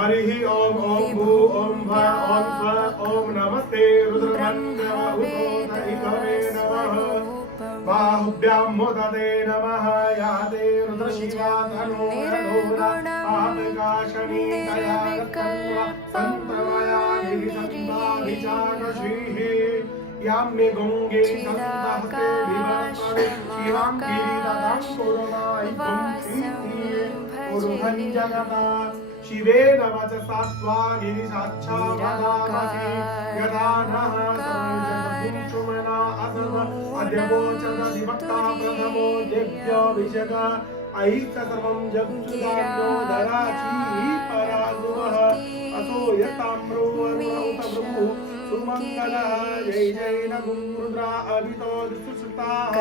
हरिः ॐ ॐ भू ॐ भ ॐ स्व ॐ नमस्ते रुद्रब्रह्मणे नमः बाहुभ्यां मोदते नमः या ते रुद्रशिवा तनोरधोरा पापकाशनी दया सन्तमया निरिसन्दाभिचानश्रीः याम्ये गङ्गे सन्तहस्ते विमर्तने शिवां गिरिददां पुरमायिकं श्रीः शिवे नवच सात्वा निरिसाच्छा वदामसि यदा नः सर्वजगद्गुरुचुमना असव अद्यवोचदधिभक्ता प्रथमो देव्याभिषेक ऐश्च सर्वं जगुदान्यो दराची परागुवः असो यताम्रो अरुणौत प्रभु सुमङ्गलः जय जय नगुं रुद्रा अभितो सुसुताः